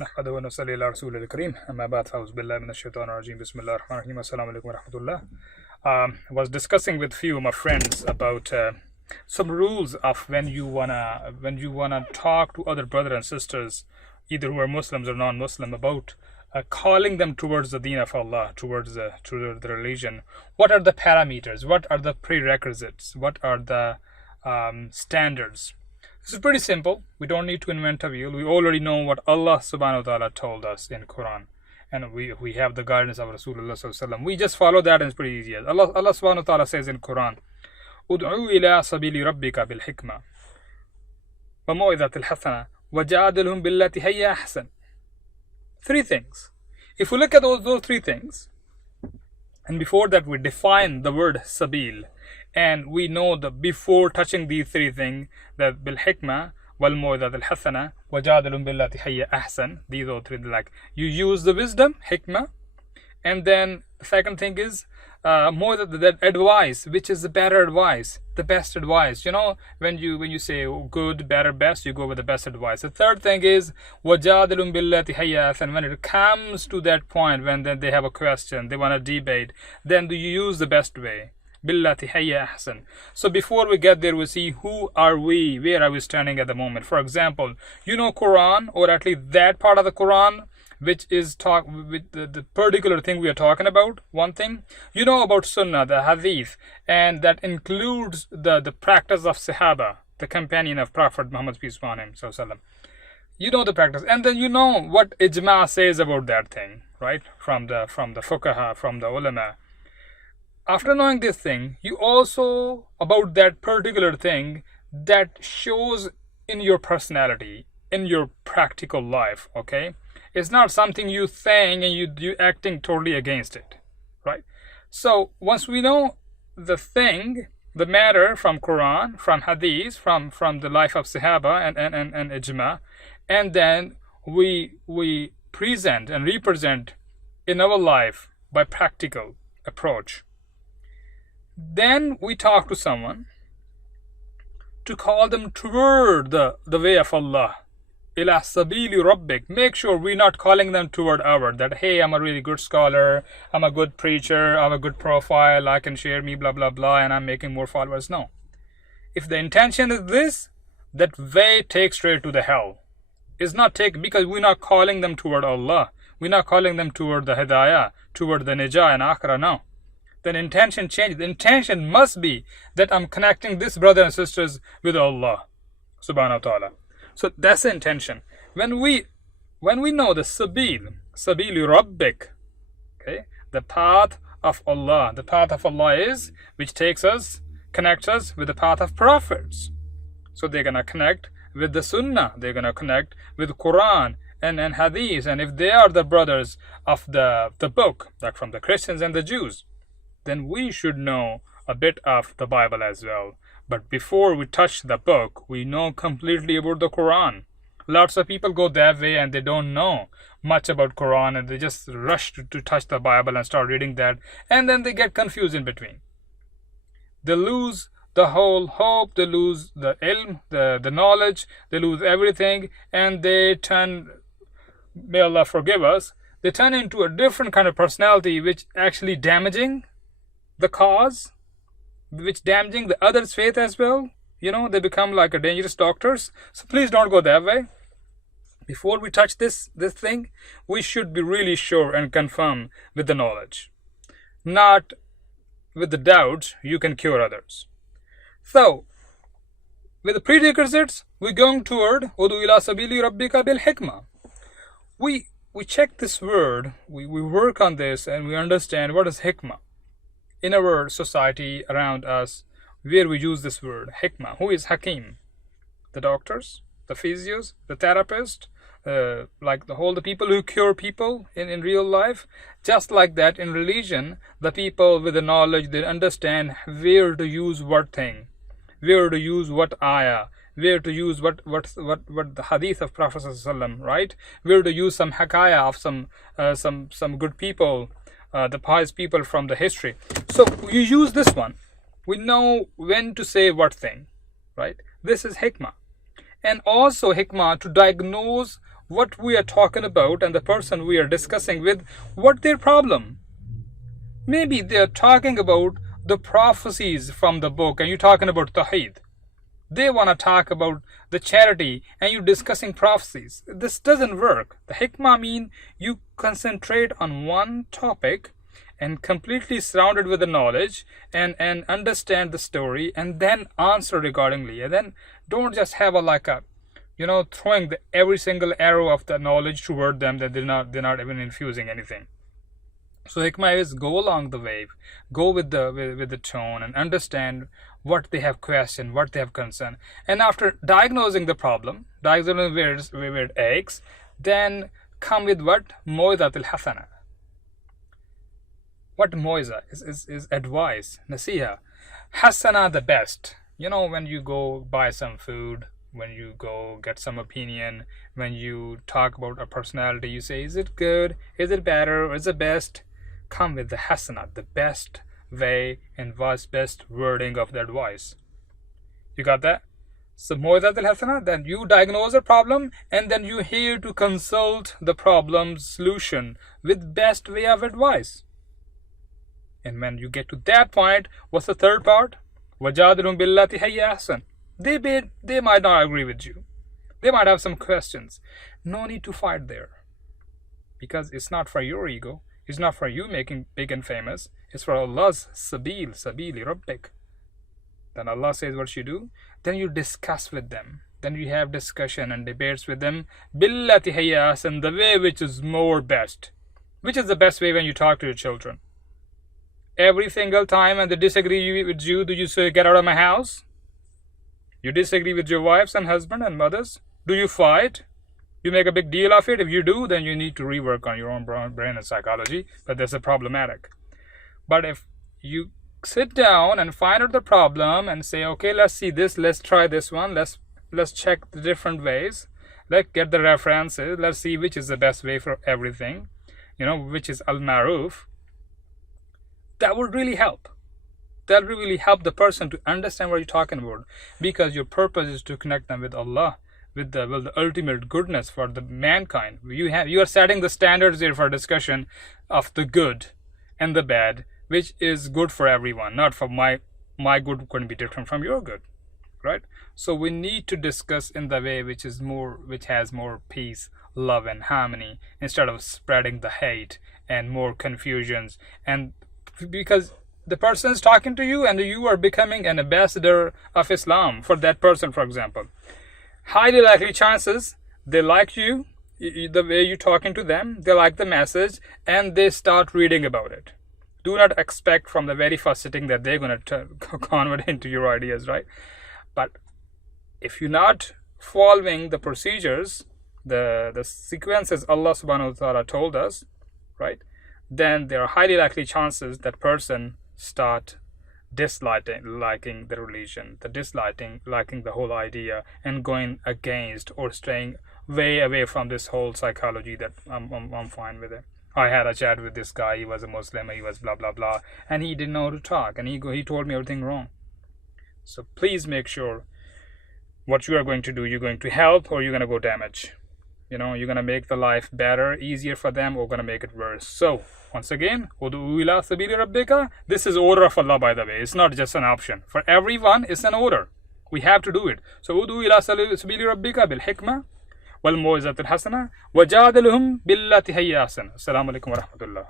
نحمده ونصلي على رسول الكريم أما بعد فأعوذ بالله من الشيطان الرجيم بسم الله الرحمن الرحيم السلام عليكم ورحمة الله. Was discussing with few of my friends about some rules of when you wanna talk to other brothers and sisters, either who are Muslims or non-Muslim, about calling them towards the deen of Allah, towards the religion. What are the parameters? What are the prerequisites? What are the standards? This is pretty simple. We don't need to invent a wheel. We already know what Allah subhanahu wa ta'ala told us in Quran. And we have the guidance of Rasulullah sallallahu alaihi wasallam. We just follow that and it's pretty easy. Allah subhanahu wa ta'ala says in Quran, Ud'u ila sabili rabbika bil hikmah wa mau'izatil hasana wajadilhum billati hiya ahsan. Three things. If we look at those three things, and before that we define the word sabil, and we know that before touching these three things, that bil hikmah wal mau'izatil hasana wajadilhum billati hiya ahsan, these are three, like you use the wisdom, hikmah, and then the second thing is more that advice, which is the better advice, the best advice. You know, when you say good, better, best, you go with the best advice. The third thing is wajadilum billati hayas, and when it comes to that point, when then they have a question, they want to debate, then do you use the best way? Billati hayya ahsan. So before we get there, we see who are we, where are we standing at the moment. For example, you know Quran, or at least that part of the Quran which is talk with the particular thing we are talking about. One thing you know about Sunnah, the Hadith, and that includes the practice of Sahaba, the companion of Prophet Muhammad, peace upon him, sallallahu. You know the practice, and then you know what ijma says about that thing, right? From the fuqaha, from the ulama. After knowing this thing, you also about that particular thing that shows in your personality, in your practical life. Okay, it's not something you saying and you acting totally against it, right? So once we know the thing, the matter from Quran, from Hadith, from the life of Sahaba and Ijma, and then we present and represent in our life by practical approach. Then we talk to someone to call them toward the way of Allah. Ila sabili rabbik. Make sure we're not calling them toward that, hey, I'm a really good scholar, I'm a good preacher, I have a good profile, I can share me, blah, blah, blah, and I'm making more followers. No. If the intention is this, that way takes straight to the hell. It's not take, because we're not calling them toward Allah. We're not calling them toward the hidayah, toward the nijah and akhirah. No. Then intention changes. The intention must be that I'm connecting this brother and sisters with Allah subhanahu wa ta'ala. So that's the intention. When we know the sabili rabbik, okay, the path of Allah. The path of Allah is which connects us with the path of prophets. So they're gonna connect with the Sunnah. They're gonna connect with Quran and Hadith. And if they are the brothers of the book, like from the Christians and the Jews, then we should know a bit of the Bible as well. But before we touch the book, we know completely about the Quran. Lots of people go that way and they don't know much about Quran and they just rush to touch the Bible and start reading that, and then they get confused in between. They lose the whole hope, they lose the ilm, the knowledge, they lose everything, and they turn, may Allah forgive us, they turn into a different kind of personality which actually damaging the cause, which damaging the other's faith as well. You know, they become like a dangerous doctors. So please don't go that way. Before we touch this thing, we should be really sure and confirm with the knowledge, not with the doubts you can cure others. So with the prerequisites, we're going toward Udu ila sabili rabbika bil hikmah. We check this word, we work on this, and we understand what is hikmah in our society around us, where we use this word hikmah. Who is hakim? The doctors, the physios, the therapists, like the people who cure people in real life. Just like that in religion, the people with the knowledge, they understand where to use what thing, where to use what ayah, where to use what the hadith of Prophet ﷺ, right? Where to use some hakaya of some good people, the pious people from the history. So you use this one. We know when to say what thing, right? This is hikmah. And also hikmah to diagnose what we are talking about and the person we are discussing with, what their problem. Maybe they are talking about the prophecies from the book and you're talking about Tawheed. They want to talk about the charity and you discussing prophecies. This doesn't work. The hikmah mean you concentrate on one topic and completely surrounded with the knowledge and understand the story and then answer accordingly. And then don't just have throwing every single arrow of the knowledge toward them that they're not even infusing anything. So hikmah is go along the wave, go with the tone and understand what they have questioned, what they have concern. And after diagnosing the problem, diagnosing where it aches, then come with what? Moizatul hasana. What moiza is advice, nasiha. Hasana, the best. When you go buy some food, when you go get some opinion, when you talk about a personality, you say, is it good? Is it better? Is it best? Come with the hasana, the best way and best wording of the advice. You got that? So moizatul hasana, then you diagnose a problem and then you here to consult the problem's solution with best way of advice. And when you get to that point, what's the third part? Wajadilhum billati hiya ahsan. They might not agree with you. They might have some questions. No need to fight there. Because it's not for your ego. It's not for you making big and famous. It's for Allah's sabili rabbik. Then Allah says what you do. Then you discuss with them. Then you have discussion and debates with them. Billati hiya ahsan, the way which is more best. Which is the best way when you talk to your children? Every single time and they disagree with you, do you say, get out of my house? You disagree with your wives and husband and mothers? Do you fight? You make a big deal of it? If you do, then you need to rework on your own brain and psychology, but that's a problematic. But if you sit down and find out the problem and say, okay, let's see this, let's try this one, let's check the different ways, let's get the references, let's see which is the best way for everything, which is al-maruf, that would really help. That will really help the person to understand what you're talking about, because your purpose is to connect them with Allah, with the ultimate goodness for the mankind. You are setting the standards here for discussion of the good and the bad, which is good for everyone. Not for my good couldn't be different from your good, right? So we need to discuss in the way which has more peace, love, and harmony, instead of spreading the hate and more confusions. And because the person is talking to you and you are becoming an ambassador of Islam for that person, for example, highly likely chances they like you, the way you're talking to them, they like the message, and they start reading about it. Do not expect from the very first sitting that they're going to convert into your ideas, right? But if you're not following the procedures, the sequences Allah subhanahu wa ta'ala told us, right, then there are highly likely chances that person start disliking the religion, liking the whole idea, and going against or staying way away from this whole psychology that I'm fine with it. I had a chat with this guy. He was a Muslim. He was blah blah blah, and he didn't know how to talk, and he told me everything wrong. So please make sure what you are going to do, you're going to help or you're going to go damage. You're going to make the life better, easier for them, or going to make it worse. So once again, Udu ila sabili rabbika. This is order of Allah, by the way. It's not just an option. For everyone, it's an order. We have to do it. So Udu ila sabili rabbika bil hikmah wal maw'izatil hasana wajadilhum billati hiya ahsan. Assalamu alaikum wa rahmatullah.